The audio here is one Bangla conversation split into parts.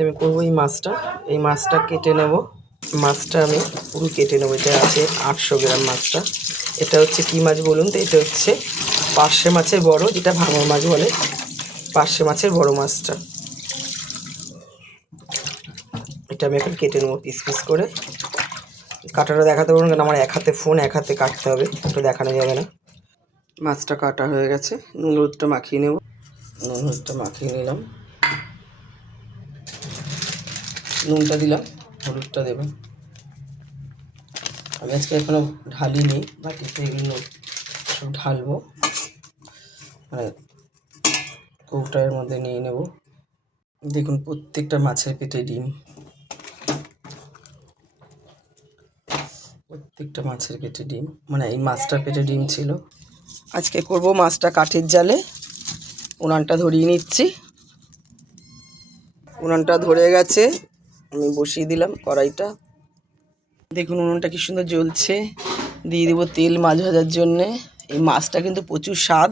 আমি করবো এই মাছটা কেটে নেব। মাছটা আমি পুরো কেটে নেবো। এটা আছে 800 গ্রাম মাছটা। এটা হচ্ছে কী মাছ বলুন তো? এটা হচ্ছে পার্শে মাছের বড়, যেটা ভাঙর মাছ বলে, পার্শে মাছের বড় মাছটা। এটা আমি এখন কেটে নেবো পিস পিস করে। কাটাটা দেখাতে পারবো না, আমার এক হাতে ফোন, এক হাতে কাটতে হবে, ওটা দেখানো যাবে না। মাছটা কাটা হয়ে গেছে, নুন হলুদটা মাখিয়ে নেব। নুন হলুদটা মাখিয়ে নিলাম, নুনটা দিলাম, হলুদটা দেবেন। আমি আজকে এখনো ঢালিনি, বাটিতে এগুলো সব ঢালবো, মানে কৌটার মধ্যে নিয়ে নেব। দেখুন প্রত্যেকটা মাছের পেটে ডিম, প্রত্যেকটা মাছের পেটে ডিম, মানে এই মাছটার পেটে ডিম ছিল। আজকে করব মাছটা কাঠের জালে। উনানটা ধরিয়ে নিচ্ছি। উনানটা ধরে গেছে, আমি বসিয়ে দিলাম কড়াইটা। দেখুন উনুনটা কি সুন্দর জ্বলছে। দিয়ে দেবো তেল মাছ ভাজার জন্যে। এই মাছটা কিন্তু প্রচুর স্বাদ।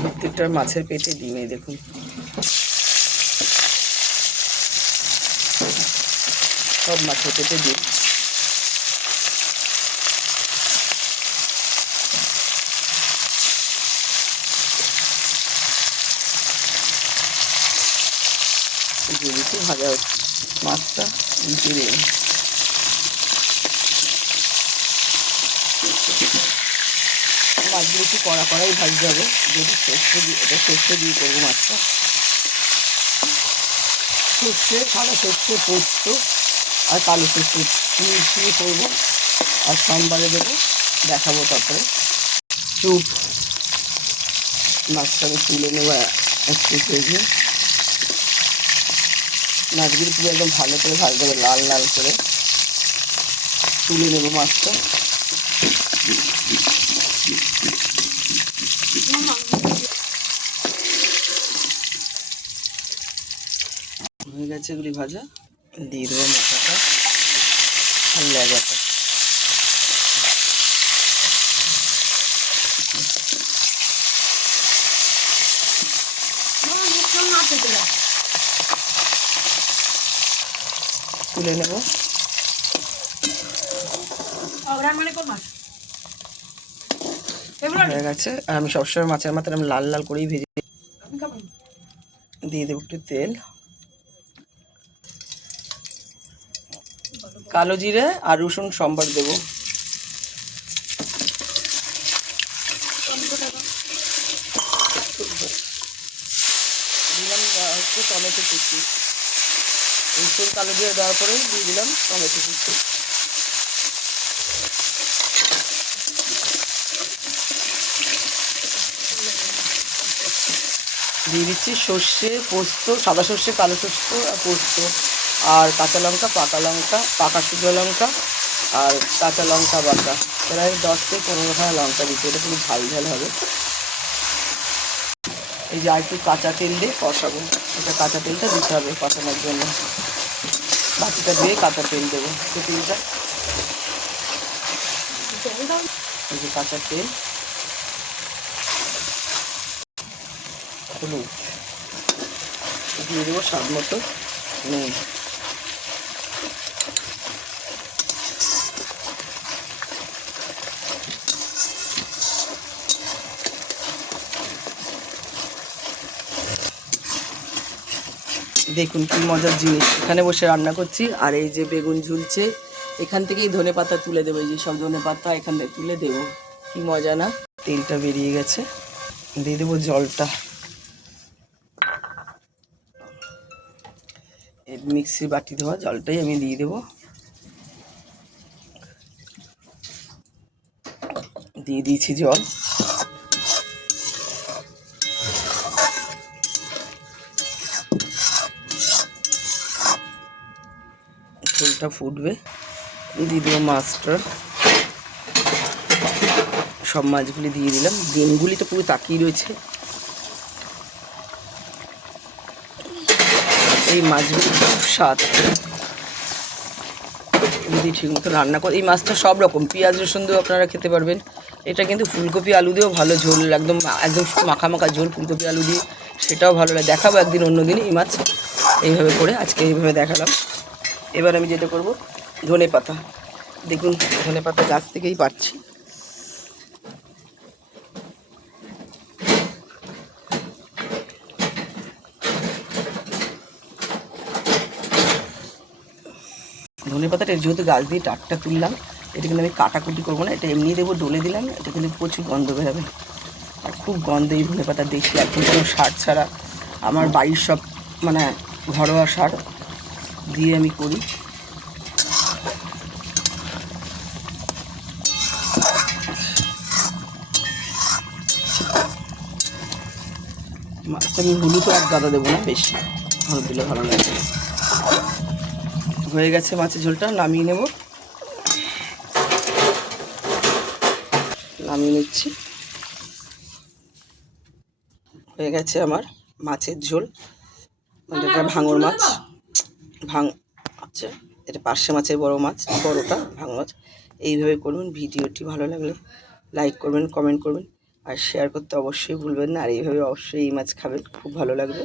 প্রত্যেকটা মাছের পেটে ডিম, এই দেখুন। সব মাছের পেটে ডিম। যেদিকে ভাজা হচ্ছে মাছটা উল্টে দিন। মাছগুলো একটু কড়া কড়াই ভাজতে হবে, যদি সর্ষে দিয়ে, এটা সর্ষে দিয়ে করবো মাছটা। সর্ষে, সাদা সর্ষে, পোস্ত আর কালো সর্ষে মিশিয়ে করবো, আর সোমবারে দেবো, দেখাবো তারপরে। চুপ, মাছটা আমি তুলে নেবো একটু ভেজে। মাছগুলো পুরো একদম ভালো করে ভাজতে হবে, লাল লাল করে তুলে নেবো মাছটা। হয়ে গেছে এগুলি ভাজা। দিয়ে দেবো মাথাটা আর লেজাটা। তুলে নেব। হয়ে গেছে। আর আমি সবসময় মাছের মাথায় আমি লাল লাল করেই ভেজে। দিয়ে দেবো একটু তেল, কালো জিরে আর রসুন সম্বার দেবো। দিলাম একটু টমেটো কুচি, রসুন কালো জিরে দেওয়ার পরে দিয়ে দিলাম টমেটো কুচি। দিয়ে দিচ্ছি সর্ষে, পোস্ত, সাদা সর্ষে, কালো সর্ষে আর পোস্ত, আর কাঁচা লঙ্কা, পাকা লঙ্কা, পাকা শুকনো লঙ্কা আর কাঁচা লঙ্কা বাটা। প্রায় 10 থেকে 15 খানা লঙ্কা দিচ্ছি, এটা খুব ঝাল ঝাল হবে। এই যে আর একটু কাঁচা তেল দিয়ে কষাবো, এটা কাঁচা তেলটা দিতে হবে কষানোর জন্য। বাকিটা দিয়ে কাঁচা তেল দেবো, তেলটা এই যে কাঁচা তেল, হলুদ দিয়ে দেবো স্বাদ মতো নুন। দেখুন কি মজার জিনিস, এখানে বসে রান্না করছি আর এই যে বেগুন ঝুলছে, এখান থেকেই ধনে পাতা তুলে দেবো। এই যে সব ধনে পাতা এখান থেকে তুলে দেবো, কি মজা না? তেলটা বেরিয়ে গেছে, দিয়ে দেবো জলটা। এই মিক্সি বাটি দেওয়া জলটাই আমি দিয়ে দেবো। দিয়ে দিয়েছি জল। ঝোলটা ফুটবে, দিয়ে দেবো মাছটা। সব মাছগুলি দিয়ে দিলাম, ডিমগুলি তো পুরো তাকিয়ে রয়েছে। এই মাছগুলি খুব স্বাদ যদি ঠিকমতো রান্না করে। এই মাছটা সব রকম পেঁয়াজ রসুন দিয়েও আপনারা খেতে পারবেন। এটা কিন্তু ফুলকপি আলু দিয়েও ভালো ঝোল, একদম একদম মাখা মাখা ঝোল ফুলকপি আলু দিয়ে, সেটাও ভালো লাগে। দেখাবো একদিন অন্য দিন এই মাছ এইভাবে করে, আজকে এইভাবে দেখালাম। এবার আমি যেটা করব, ধনে পাতা। দেখুন ধনে পাতা গাছ থেকেই পাচ্ছি। ধনে পাতাটা যেহেতু গাছ দিয়ে টাটকা তুললাম, এটা কিন্তু আমি কাটাকুটি করবো না, এটা এমনি দেবো, ডলে দিলাম। এটা কিন্তু প্রচুর গন্ধ বেরোবে, আর খুব গন্ধ এই ধনে পাতা দেশি, এখন কোনো সার ছাড়া আমার বাড়ির সব মানে ঘরোয়া সার দিয়ে আমি করি। মাছটা আমি হলুদও এক গাদা দেবো না, বেশি হলুদ দিলে ভালো লাগে। হয়ে গেছে মাছের ঝোলটা, নামিয়ে নেব, নামিয়ে নিচ্ছি। হয়ে গেছে আমার মাছের ঝোল, মানে এটা ভাঙর মাছ, আচ্ছা এটা পার্শে মাছের বড় মাছ, বড়টা ভাঙর মাছ। এইভাবে করুন। ভিডিওটি ভালো লাগলে লাইক করবেন, কমেন্ট করবেন আর শেয়ার করতে অবশ্যই ভুলবেন না। আর এইভাবে অবশ্যই এই মাছ খাবেন, খুব ভালো লাগবে।